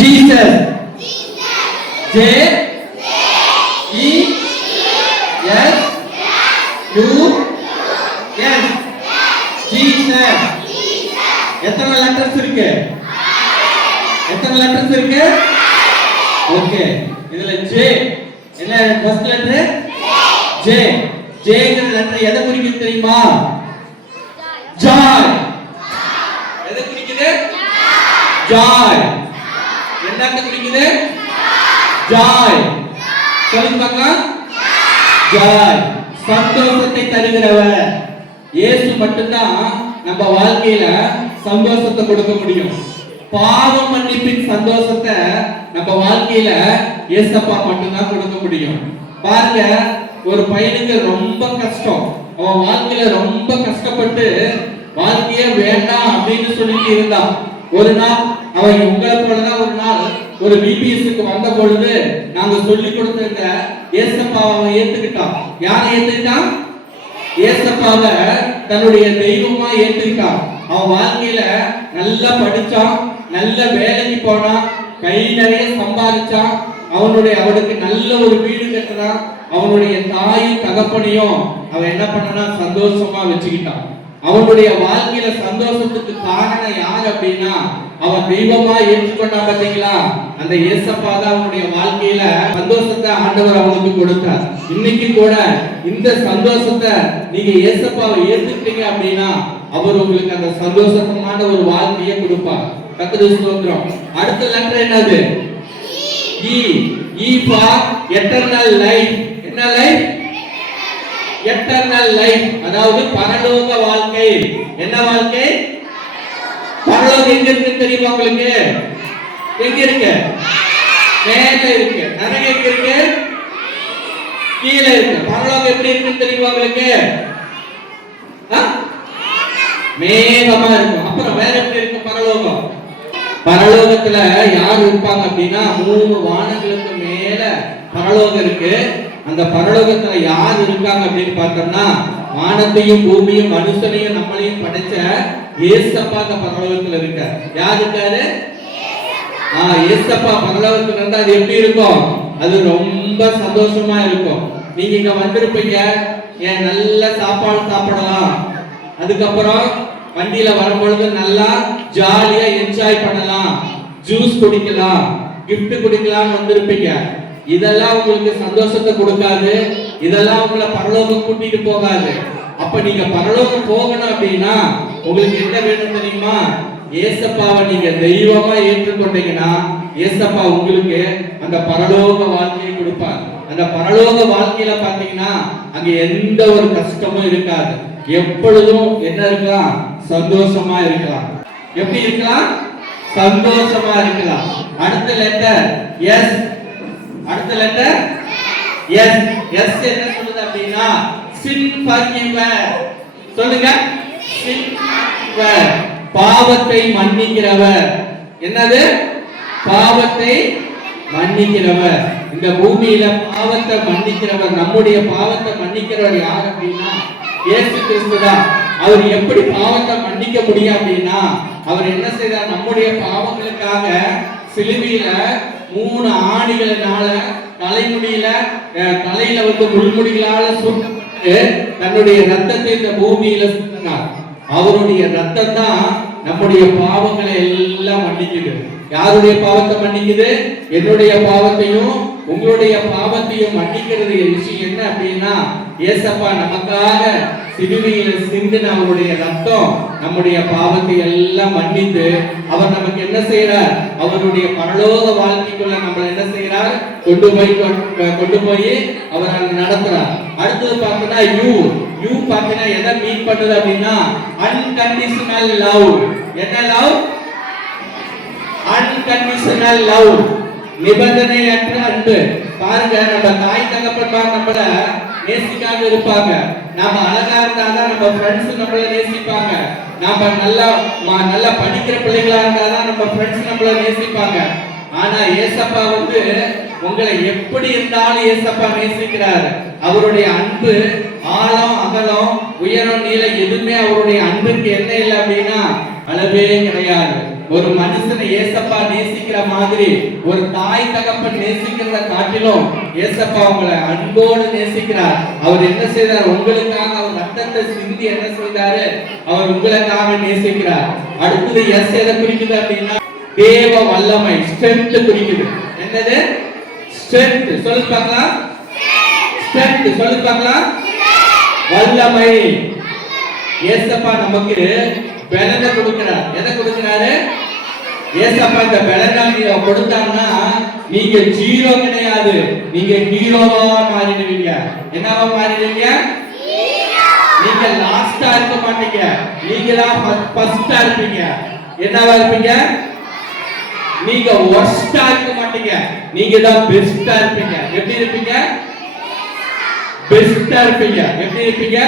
Jesus. J E S U S. Jesus. எத்தனை letters இருக்கு? எத்தனை லெட்டர்ஸ் இருக்கு? ஓகே, இதுல J என்ன ஃபர்ஸ்ட் லெட்டர்? J. Jங்கிற லெட்டர் எதை குறிக்குது தெரியுமா? Joy. எதை குறிக்குது? Joy. என்னத்தை குறிக்குது? Joy. சொல்லுங்க பார்க்கலாம். Joy. சந்தோஷத்தை தருகிறவர். இயேசு மட்டும்தான் நம்ம வாழ்க்கையில சந்தோஷத்தை கொடுக்க முடியும். பாவ மன்னிப்பின் சந்தோஷத்தை நம்ம வாழ்க்கையில இயேசப்பா மட்டும்தான் கொடுக்க முடியும். பாருங்க, ஒரு பையனுக்கு ரொம்ப கஷ்டம், அவன் வாழ்க்கையில ரொம்ப கஷ்டப்பட்டு வாழ்க்கையே வேண்டாம் அப்படின்னு சொல்லிட்டு இருந்தான். ஒரு நாள் அவன் உங்களை போலதான் ஒரு நாள் ஒரு பிபிஎஸ்க்கு வந்த பொழுது நாங்க சொல்லி கொடுத்த ஏசப்பாவை அவன் ஏத்துக்கிட்டான். யாரை ஏத்துக்கிட்டான்? ஏசப்பாவை தன்னுடைய தெய்வமா ஏத்துக்கிட்டான். அவன் வாழ்க்கையில நல்லா படிச்சான், நல்ல வேலைக்கு போனான், கை நிறைய சம்பாதிச்சான், அவனுக்கு நல்ல ஒரு வீடு கட்டினான். அவனுடைய தாயும் தகப்பனையும் அவன் என்ன பண்ணனா சந்தோஷமா வச்சுக்கிட்டான். அவனுடைய வாழ்க்கையில சந்தோஷத்துக்கு காரணம் யார் அப்படின்னா அவன் தெய்வமா ஏற்றுக்கொண்டான். பாத்தீங்களா, அந்த ஏசப்பா தான் அவனுடைய வாழ்க்கையில சந்தோஷத்தை ஆண்டவர் அவனுக்கு கொடுத்தார். இன்னைக்கு கூட இந்த சந்தோஷத்தை நீங்க ஏசப்பாவை ஏத்துக்கிட்டீங்க அப்படின்னா அவர் உங்களுக்கு அந்த சந்தோஷமான ஒரு வாழ்க்கையை கொடுப்பார். கர்த்தருக்கு ஸ்தோத்திரம். அடுத்த லெட்டர் என்னது? E. E for eternal life. என்ன லைஃப்? எட்டர்னல் லைஃப், அதாவது பரலோக வாழ்க்கை. என்ன வாழ்க்கை? பரலோகம் எங்க இருக்கு தெரியுமா உங்களுக்கு? எங்க இருக்கு? மேல இருக்கு. நரகம் எங்க இருக்கு? கீழ இருக்கு. பரலோகம் எப்படி இருக்கு தெரியுமா உங்களுக்கு? மேகமா இருக்கும். அப்புறம் வேற எப்படி இருக்கு பரலோகம்? பரலோகத்துல யார் இருப்பாங்க அப்படின்னா 3 வானங்களுக்கு மேல பரலோகம் இருக்கு. அந்த பரலோகத்துல யார் இருக்காங்க அப்படின்னு பார்த்தோம்னா வானத்தையும் பூமியும் மனுஷனையும் நம்மளையும் படைச்ச ஏசப்பா அந்த பரலோகத்துல இருக்க. யார் இருக்காரு? ஏசப்பா பரலோகத்துல இருந்தா அது எப்படி இருக்கும்? அது ரொம்ப சந்தோஷமா இருக்கும். நீங்க இங்க வந்திருப்பீங்க, ஏன் நல்ல சாப்பாடு சாப்பிடலாம், அதுக்கப்புறம் வண்டியில வரும்பொழுது நல்லா ஜாலியா என்ஜாய் பண்ணலாம், ஜூஸ் குடிக்கலாம், கிஃப்ட் குடிக்கலாம் வந்திருப்பீங்க. இதெல்லாம் உங்களுக்கு சந்தோஷத்தை கொடுக்காது, இதெல்லாம் உங்களை பரலோகம் கூட்டிட்டு போகாது. அப்ப நீங்க பரலோகம் போகணும் அப்படின்னா உங்களுக்கு என்ன வேணும் தெரியுமா? ஏசப்பாவை நீங்க தெய்வமா ஏற்றுக்கொண்டீங்கன்னா ஏசப்பா உங்களுக்கு அந்த பரலோக வாழ்க்கையை கொடுப்பார். அந்த பரலோக வாழ்க்கையில பாத்தீங்கன்னா அங்க எந்த ஒரு கஷ்டமும் இருக்காது. எப்பொழுதும் என்ன இருக்கலாம்? சந்தோஷமா இருக்கலாம். எப்படி இருக்கலாம்? சந்தோஷமா இருக்கலாம். அடுத்த லெட்டர் எஸ். அடுத்த லெட்டர் எஸ். எஸ் என்ன சொல்லுது அப்படின்னா sin forgiver. சொல்லுங்க, sin forgiver, பாவத்தை மன்னிக்கிறவர். என்னது? பாவத்தை மன்னிக்கிறவர். இந்த பூமியில பாவத்தை மன்னிக்கிறவர், நம்முடைய பாவத்தை மன்னிக்கிறவர் யார் அப்படின்னா இயேசு கிறிஸ்து தான். அவர் எப்படி பாவத்தை மன்னிக்க முடியும் அப்படின்னா அவர் என்ன செய்தார்? நம்முடைய பாவங்களுக்காக சிலுவையில 3 ஆணிகளினால தலைமுடியில தலையில முள்முடிகளால சுட்டப்பட்டு தன்னுடைய ரத்தத்தை இந்த பூமியில சுத்தினார். அவருடைய ரத்தம் தான் நம்முடைய பாவங்களை எல்லாம் மன்னிக்குது. யாருடைய பாவத்தை மன்னிக்குது? என்னுடைய பாவத்தையும் உங்களுடைய பாவத்தையும் மன்னிக்கிறது விஷயம் என்ன அப்படின்னா ஏசப்பா நமக்காக சிலுவையில சிந்தின அவருடைய ரத்தம் நம்முடைய பாவத்தை எல்லாம் மன்னித்து அவர் நமக்கு என்ன செய்யறார்? அவருடைய பரலோக வாழ்க்கைக்குள்ள நம்மள என்ன செய்யறார்? கொண்டு போய் அவர் நடத்துறார். அடுத்தது பார்த்தீங்கன்னா யூ பார்த்தீங்கன்னா எதை மீன் பண்ணுது அப்படின்னா அன்கண்டிஷனல் லவ். என்ன லவ்? அன்கண்டிஷனல் லவ், நிபந்தனையற்ற அன்பு. பாருங்க, நம்ம தாய் தகப்பன்மார் நம்மள நேசிக்காம இருப்பாங்க. நாம அழகா இருந்தாதான் நம்ம ஃப்ரெண்ட்ஸ் நம்மள நேசிப்பாங்க. நாம நல்லா படிக்கிற பிள்ளைகளா இருந்தாதான் நம்ம ஃப்ரெண்ட்ஸ் நம்மள நேசிப்பாங்க. ஆனா ஏசப்பா உங்களை எப்படி இருந்தாலும் ஏசப்பா நேசிக்கிறார். அவருடைய அன்பு ஆழம் அகலம் உயரம் நீளம் எதுவுமே அவருடைய அன்புக்கு என்ன இல்லை அப்படின்னா அளவே கிடையாது. ஒரு மனுஷனை ஏசப்பா நேசிக்கிற மாதிரி ஒரு தாய் தகப்பன் நேசிக்கிறத காட்டிலும் ஏசப்பா உங்களை அன்போடு நேசிக்கிறார். அவர் என்ன செய்தார்? உங்களுக்காக அவர் ரத்தத்தை சிந்தி என்ன செய்தாரு? அவர் உங்களுக்காக நேசிக்கிறார். அடுத்தது எஸ் எதை குறிக்குது அப்படின்னா தேவ வல்லமை, ஸ்ட்ரென்த் குறிக்குது. என்னது? ஸ்ட்ரென்த். சொல்லு பார்க்கலாம். ஸ்ட்ரென்த் சொல்லு பார்க்கலாம். வல்லமை. ஏசப்பா நமக்கு பலனை கொடுக்கிறார். எதை கொடுக்கிறாரு? ஏசப்பா இந்த பலனை நீங்க கொடுத்தாங்கன்னா நீங்க ஜீரோ கிடையாது, நீங்க ஹீரோவா மாறிடுவீங்க. என்னவா மாறிடுவீங்க? நீங்க லாஸ்டா இருக்க மாட்டீங்க, நீங்க தான் ஃபர்ஸ்டா இருப்பீங்க. என்னவா இருப்பீங்க? நீங்க வர்ஸ்டா இருக்க மாட்டீங்க, நீங்க தான் பெஸ்டா இருப்பீங்க. எப்படி இருப்பீங்க? பெஸ்டா இருப்பீங்க. எப்படி இருப்பீங்க?